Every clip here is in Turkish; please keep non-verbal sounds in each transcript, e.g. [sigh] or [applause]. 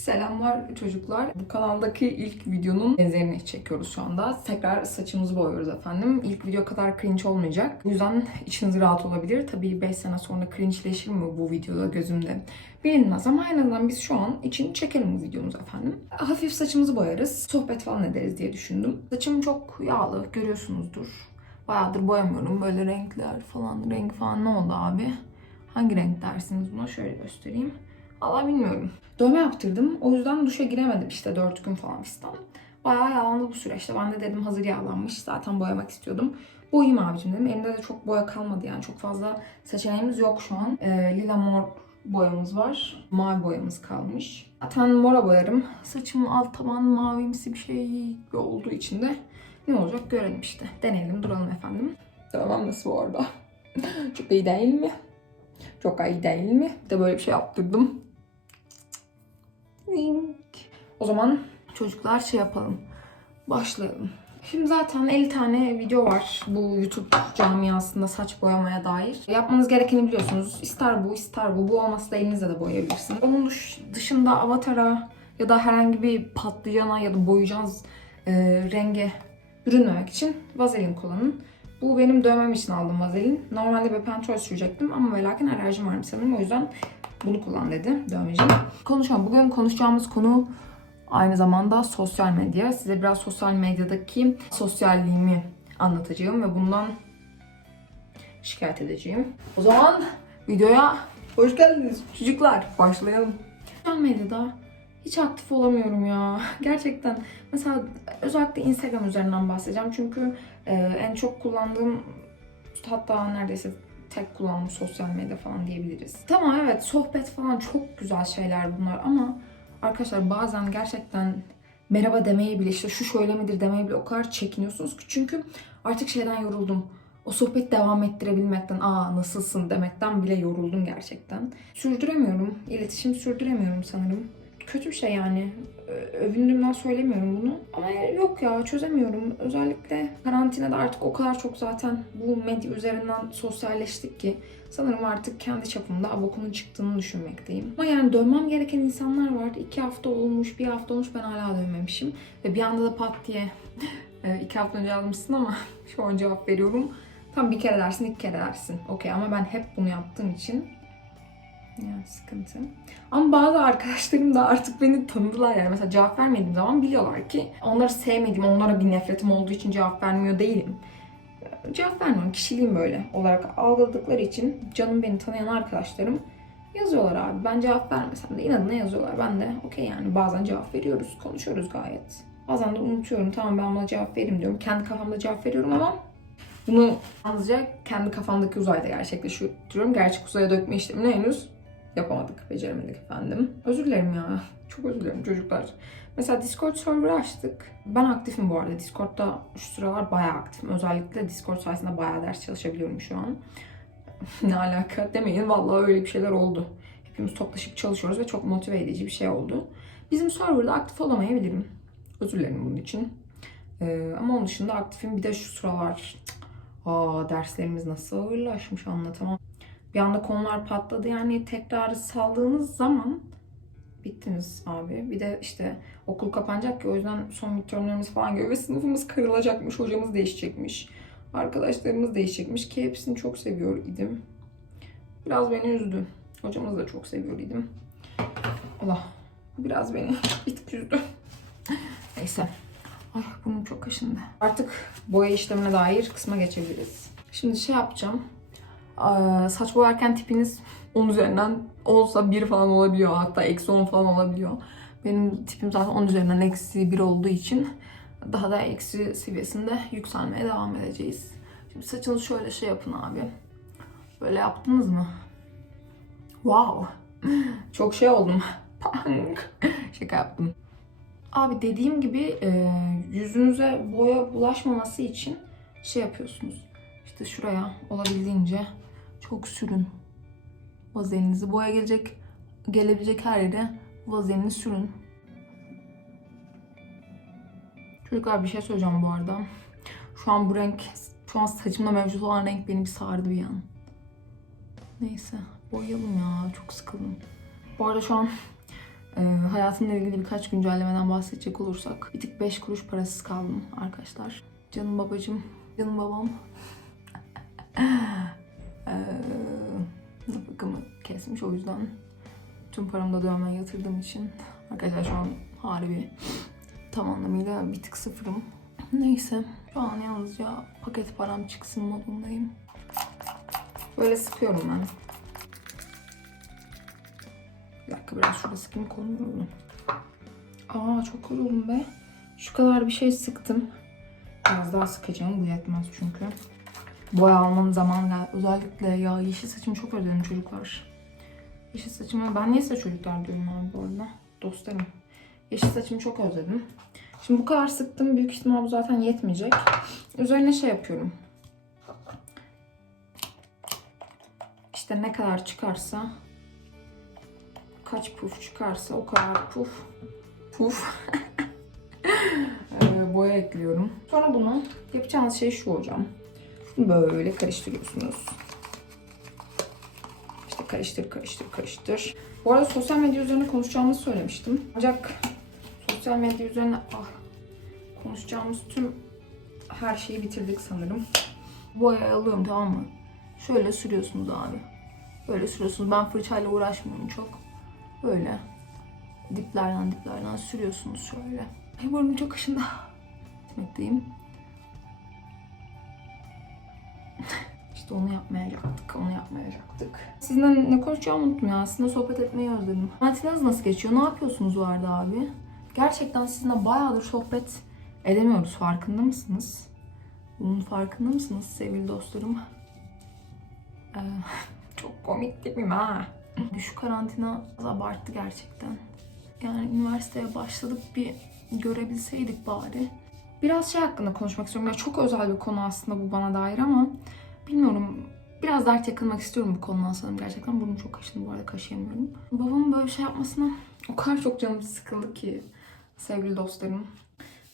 Selamlar çocuklar. Bu kanaldaki ilk videonun benzerini çekiyoruz şu anda. Tekrar saçımızı boyuyoruz efendim. İlk video kadar cringe olmayacak. Bu yüzden içiniz rahat olabilir. Tabii 5 sene sonra cringeleşir mi bu videoda gözümde bilinmez ama en azından biz şu an için çekelim bu videomuzu efendim. Hafif saçımızı boyarız. Sohbet falan ederiz diye düşündüm. Saçım çok yağlı görüyorsunuzdur. Bayağıdır boyamıyorum. Böyle renkler falan, renk falan ne oldu abi? Hangi renk dersiniz buna? Şöyle göstereyim. Valla bilmiyorum. Dövme yaptırdım. O yüzden duşa giremedim işte 4 gün falan fistan. Bayağı yağlandı bu süreçte. Ben de dedim hazır yağlanmış. Zaten boyamak istiyordum. Boyayım abicim dedim. Elimde de çok boya kalmadı yani. Çok fazla seçeneğimiz yok şu an. Ee, lila mor boyamız var. Mavi boyamız kalmış. Zaten mora boyarım. Saçımın alt taban mavimsi bir şey olduğu için de ne olacak görelim işte. Deneyelim duralım efendim. Tamam nasıl bu arada? [laughs] çok iyi değil mi? Çok iyi değil mi? Bir de böyle bir şey yaptırdım. Zing. O zaman çocuklar şey yapalım. Başlayalım. Şimdi zaten 50 tane video var bu YouTube camiasında saç boyamaya dair. Yapmanız gerekeni biliyorsunuz. İster bu ister bu. Bu olmasa da elinizle de boyayabilirsiniz. Onun dış- dışında avatara ya da herhangi bir patlıcana ya da boyayacağınız e, renge bürünmemek için vazelin kullanın. Bu benim dövmem için aldım vazelin. Normalde Bepentrol sürecektim ama ve lakin alerjim varmış sanırım. O yüzden bunu kullan dedi dövmeci. Konuşalım. Bugün konuşacağımız konu aynı zamanda sosyal medya. Size biraz sosyal medyadaki sosyalliğimi anlatacağım ve bundan şikayet edeceğim. O zaman videoya hoş geldiniz çocuklar. Başlayalım. Sosyal medyada hiç aktif olamıyorum ya. [laughs] Gerçekten. Mesela özellikle Instagram üzerinden bahsedeceğim. Çünkü e, en çok kullandığım hatta neredeyse tek kullandığım sosyal medya falan diyebiliriz. Tamam evet sohbet falan çok güzel şeyler bunlar ama arkadaşlar bazen gerçekten merhaba demeye bile işte şu şöyle midir demeye bile o kadar çekiniyorsunuz ki çünkü artık şeyden yoruldum. O sohbet devam ettirebilmekten, aa nasılsın demekten bile yoruldum gerçekten. Sürdüremiyorum, iletişim sürdüremiyorum sanırım. Kötü bir şey yani. Övündüğümden söylemiyorum bunu. Ama yok ya çözemiyorum. Özellikle karantinada artık o kadar çok zaten bu medya üzerinden sosyalleştik ki sanırım artık kendi çapımda abokunun çıktığını düşünmekteyim. Ama yani dönmem gereken insanlar var. İki hafta olmuş, bir hafta olmuş ben hala dönmemişim. Ve bir anda da pat diye [laughs] e, iki hafta önce almışsın ama [laughs] şu an cevap veriyorum. Tam bir kere dersin, iki kere dersin. Okey ama ben hep bunu yaptığım için yani sıkıntı. Ama bazı arkadaşlarım da artık beni tanıdılar yani. Mesela cevap vermediğim zaman biliyorlar ki onları sevmediğim, onlara bir nefretim olduğu için cevap vermiyor değilim. Cevap vermiyorum. Kişiliğim böyle olarak algıladıkları için canım beni tanıyan arkadaşlarım yazıyorlar abi. Ben cevap vermesem de inadına yazıyorlar. Ben de okey yani bazen cevap veriyoruz, konuşuyoruz gayet. Bazen de unutuyorum. Tamam ben buna cevap veririm diyorum. Kendi kafamda cevap veriyorum ama bunu yalnızca kendi kafamdaki uzayda gerçekleştiriyorum. Gerçek uzaya dökme işlemini henüz yapamadık, beceremedik efendim. Özür dilerim ya. Çok özür dilerim çocuklar. Mesela Discord server açtık. Ben aktifim bu arada. Discord'da şu sıralar bayağı aktifim. Özellikle Discord sayesinde bayağı ders çalışabiliyorum şu an. [laughs] ne alaka demeyin. Vallahi öyle bir şeyler oldu. Hepimiz toplaşıp çalışıyoruz ve çok motive edici bir şey oldu. Bizim serverda aktif olamayabilirim. Özür dilerim bunun için. Ee, ama onun dışında aktifim. Bir de şu sıralar aa, derslerimiz nasıl ağırlaşmış anlatamam. Bir anda konular patladı. Yani tekrarı saldığınız zaman bittiniz abi. Bir de işte okul kapanacak ki o yüzden son midtermlerimiz falan geliyor ve sınıfımız kırılacakmış. Hocamız değişecekmiş. Arkadaşlarımız değişecekmiş ki hepsini çok seviyor idim. Biraz beni üzdü. Hocamızı da çok seviyor idim. Allah. Biraz beni [laughs] üzdü. Neyse. Ay burnum çok kaşındı. Artık boya işlemine dair kısma geçebiliriz. Şimdi şey yapacağım. Aa, saç boyarken tipiniz 10 üzerinden olsa 1 falan olabiliyor. Hatta eksi 10 falan olabiliyor. Benim tipim zaten 10 üzerinden eksi 1 olduğu için daha da eksi seviyesinde yükselmeye devam edeceğiz. Şimdi saçınızı şöyle şey yapın abi. Böyle yaptınız mı? Wow. [laughs] Çok şey oldum. [laughs] Punk. Şaka yaptım. Abi dediğim gibi e, yüzünüze boya bulaşmaması için şey yapıyorsunuz. İşte şuraya olabildiğince çok sürün. Vazelinizi boya gelecek gelebilecek her yere vazelini sürün. Çocuklar bir şey söyleyeceğim bu arada. Şu an bu renk, şu an saçımda mevcut olan renk beni bir sardı bir an. Neyse boyayalım ya çok sıkıldım. Bu arada şu an e, hayatımla ilgili birkaç güncellemeden bahsedecek olursak bir tık 5 kuruş parasız kaldım arkadaşlar. Canım babacım, canım babam. [laughs] Eee, nafakamı kesmiş o yüzden tüm paramı da dövmeye yatırdığım için arkadaşlar şu an harbi tam anlamıyla bir tık sıfırım. Neyse şu an yalnızca paket param çıksın modundayım. Böyle sıkıyorum ben. Bir dakika biraz şurada sıkayım kolum yoruldu. Aa çok yoruldum be. Şu kadar bir şey sıktım. Biraz daha sıkacağım. Bu yetmez çünkü. Boya almanın zamanı geldi. Özellikle ya yeşil saçımı çok özledim çocuklar. Yeşil saçımı... Ben niye size çocuklar diyorum abi bu arada? Dostlarım. Yeşil saçımı çok özledim. Şimdi bu kadar sıktım. Büyük ihtimal bu zaten yetmeyecek. Üzerine şey yapıyorum. İşte ne kadar çıkarsa kaç puf çıkarsa o kadar puf puf Ee, [laughs] boya ekliyorum. Sonra bunu yapacağınız şey şu hocam. Böyle karıştırıyorsunuz. İşte karıştır, karıştır, karıştır. Bu arada sosyal medya üzerine konuşacağımızı söylemiştim. Ancak sosyal medya üzerine ah, konuşacağımız tüm her şeyi bitirdik sanırım. Boyayı alıyorum tamam mı? Şöyle sürüyorsunuz abi. Böyle sürüyorsunuz. Ben fırçayla uğraşmıyorum çok. Böyle diplerden diplerden sürüyorsunuz şöyle. Ay burnum çok aşında. Etmekteyim. İşte onu yapmayacaktık, onu yapmayacaktık. Sizinle ne konuşacağımı unuttum ya. Sizinle sohbet etmeyi özledim. Tatiliniz nasıl geçiyor? Ne yapıyorsunuz bu arada abi? Gerçekten sizinle bayağıdır sohbet edemiyoruz. Farkında mısınız? Bunun farkında mısınız sevgili dostlarım? Ee, [laughs] çok komik değil miyim ha? Şu karantina abarttı gerçekten. Yani üniversiteye başladık bir görebilseydik bari. Biraz şey hakkında konuşmak istiyorum. Ya çok özel bir konu aslında bu bana dair ama bilmiyorum. Biraz dert yakınmak istiyorum bu konudan sanırım gerçekten. Burnum çok kaşındı bu arada kaşıyamıyorum. Babamın böyle şey yapmasına o kadar çok canım sıkıldı ki sevgili dostlarım.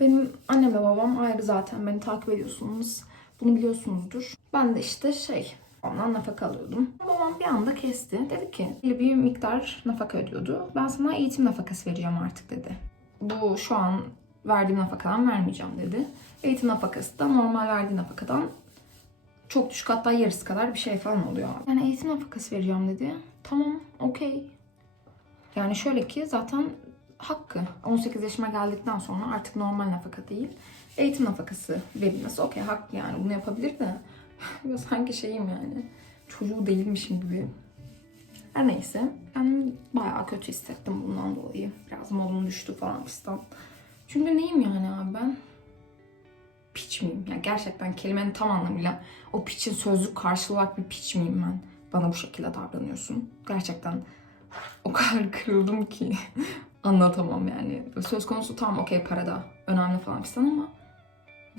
Benim annem ve babam ayrı zaten beni takip ediyorsunuz. Bunu biliyorsunuzdur. Ben de işte şey ondan nafaka alıyordum. Babam bir anda kesti. Dedi ki bir miktar nafaka ödüyordu. Ben sana eğitim nafakası vereceğim artık dedi. Bu şu an verdiğim nafakadan vermeyeceğim dedi. Eğitim nafakası da normal verdiği nafakadan çok düşük hatta yarısı kadar bir şey falan oluyor. Yani eğitim nafakası vereceğim dedi. Tamam, okey. Yani şöyle ki zaten hakkı. 18 yaşıma geldikten sonra artık normal nafaka değil. Eğitim nafakası verilmesi okey hakkı yani bunu yapabilir de. [laughs] ya sanki şeyim yani çocuğu değilmişim gibi. Her neyse. Ben bayağı kötü hissettim bundan dolayı. Biraz modum düştü falan fistan. Çünkü neyim yani abi ben? Piç miyim? Yani gerçekten kelimenin tam anlamıyla o piçin sözlük karşılığı olarak bir piç miyim ben? Bana bu şekilde davranıyorsun. Gerçekten o kadar [laughs] kırıldım ki [laughs] anlatamam yani. Söz konusu tam okey parada önemli falan fistan ama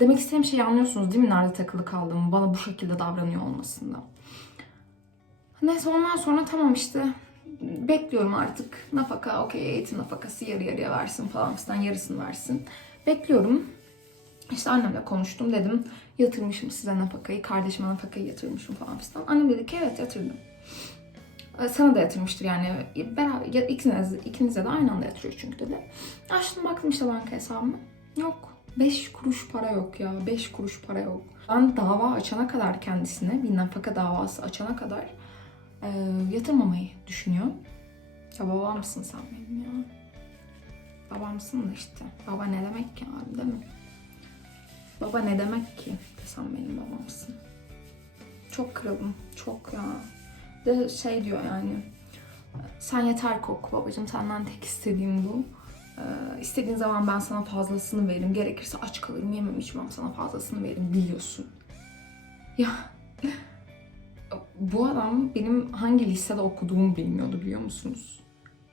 demek istediğim şeyi anlıyorsunuz değil mi? Nerede takılı kaldığımı, bana bu şekilde davranıyor olmasında. Neyse ondan sonra tamam işte bekliyorum artık. Nafaka okey eğitim nafakası yarı yarıya versin falan fistan yarısını versin. Bekliyorum. İşte annemle konuştum dedim yatırmışım size nafakayı, kardeşime nafakayı yatırmışım falan fistan. Annem dedi ki evet yatırdım. Ee, Sana da yatırmıştır yani beraber ikiniz, ikinize de aynı anda yatırıyor çünkü dedi. Açtım baktım işte banka hesabıma. Yok. 5 kuruş para yok ya. 5 kuruş para yok. Ben dava açana kadar kendisine bir nafaka davası açana kadar e, yatırmamayı düşünüyor. Ya babamsın sen benim ya. Babamsın da işte. Baba ne demek ki abi değil mi? Baba ne demek ki desem benim babamsın. Çok kırıldım. Çok ya. De şey diyor yani. Sen yeter kok babacığım. Senden tek istediğim bu. Ee, istediğin zaman ben sana fazlasını veririm. Gerekirse aç kalırım, yemem içmem sana fazlasını veririm biliyorsun. Ya bu adam benim hangi lisede okuduğumu bilmiyordu biliyor musunuz?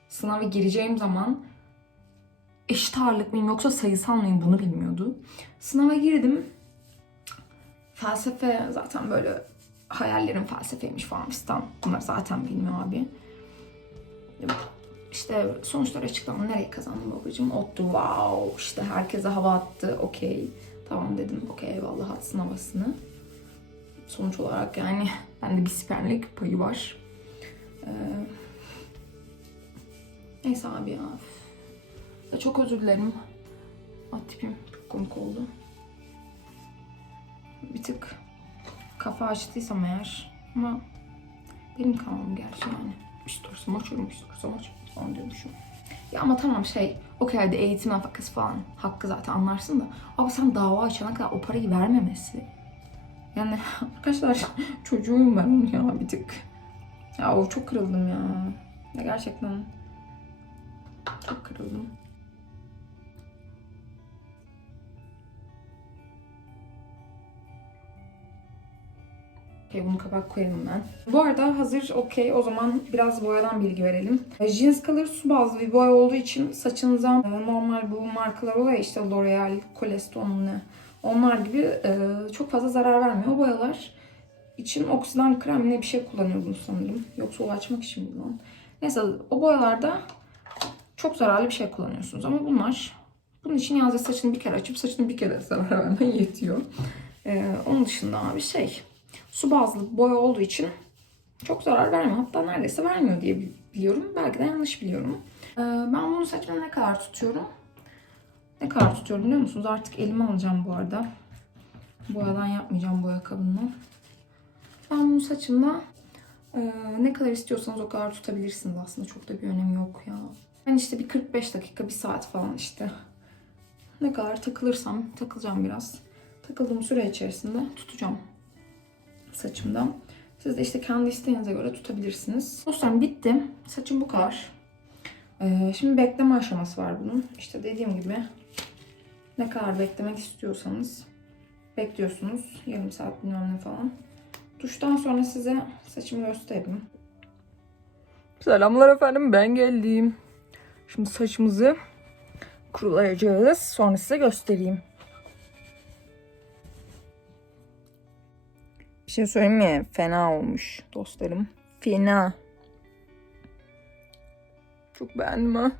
Sınava gireceğim zaman eşit ağırlık mıyım yoksa sayısal mıyım bunu bilmiyordu. Sınava girdim. Felsefe zaten böyle hayallerim felsefeymiş falan fistan. Bunlar zaten bilmiyor abi. İşte sonuçlar açıklandı. Nereye kazandım babacığım? Ottu. Wow. İşte herkese hava attı. Okey. Tamam dedim. Okey eyvallah atsın havasını. Sonuç olarak yani bende bir spermlik payı var. Ee, neyse abi ya. Ya Çok özür dilerim. Ah tipim komik oldu. Bir tık kafa açtıysam eğer ama benim kanalım gerçi yani. İstiyorsam açıyorum, istiyorsam açıyorum falan diyormuşum. Ya ama tamam şey, okey hadi eğitim nafakası falan hakkı zaten anlarsın da. Abi sen dava açana kadar o parayı vermemesi. Yani [laughs] arkadaşlar [laughs] çocuğuyum ben onun ya bir tık. Ya o çok kırıldım ya. Ya gerçekten çok kırıldım. Okey bunu kapak koyalım ben. Bu arada hazır okey o zaman biraz boyadan bilgi verelim. E, Jeans Color su bazlı bir boya olduğu için saçınıza e, normal bu markalar oluyor işte L'Oreal, Coleston ne onlar gibi e, çok fazla zarar vermiyor. Boyalar için oksidan krem ne bir şey kullanıyordum sanırım. Yoksa o açmak için mi lan? Neyse o boyalarda çok zararlı bir şey kullanıyorsunuz ama bunlar bunun için yalnızca saçını bir kere açıp saçını bir kere zarar vermen [laughs] yetiyor. E, onun dışında abi şey su bazlı boya olduğu için çok zarar vermiyor. Hatta neredeyse vermiyor diye biliyorum. Belki de yanlış biliyorum. Ee, ben bunu saçma ne kadar tutuyorum? Ne kadar tutuyorum biliyor musunuz? Artık elime alacağım bu arada. Boyadan yapmayacağım boya kabından. Ben bunu saçımda e, ne kadar istiyorsanız o kadar tutabilirsiniz aslında. Çok da bir önemi yok ya. Ben işte bir 45 dakika, bir saat falan işte. Ne kadar takılırsam takılacağım biraz. Takıldığım süre içerisinde tutacağım saçımda. Siz de işte kendi isteğinize göre tutabilirsiniz. Dostlarım bitti. Saçım bu kadar. Ee, şimdi bekleme aşaması var bunun. İşte dediğim gibi ne kadar beklemek istiyorsanız bekliyorsunuz. Yarım saat bilmem ne falan. Duştan sonra size saçımı göstereyim. Selamlar efendim ben geldim. Şimdi saçımızı kurulayacağız. Sonra size göstereyim. Bir şey söyleyeyim mi? Fena olmuş dostlarım. Fena. Çok beğendim ha.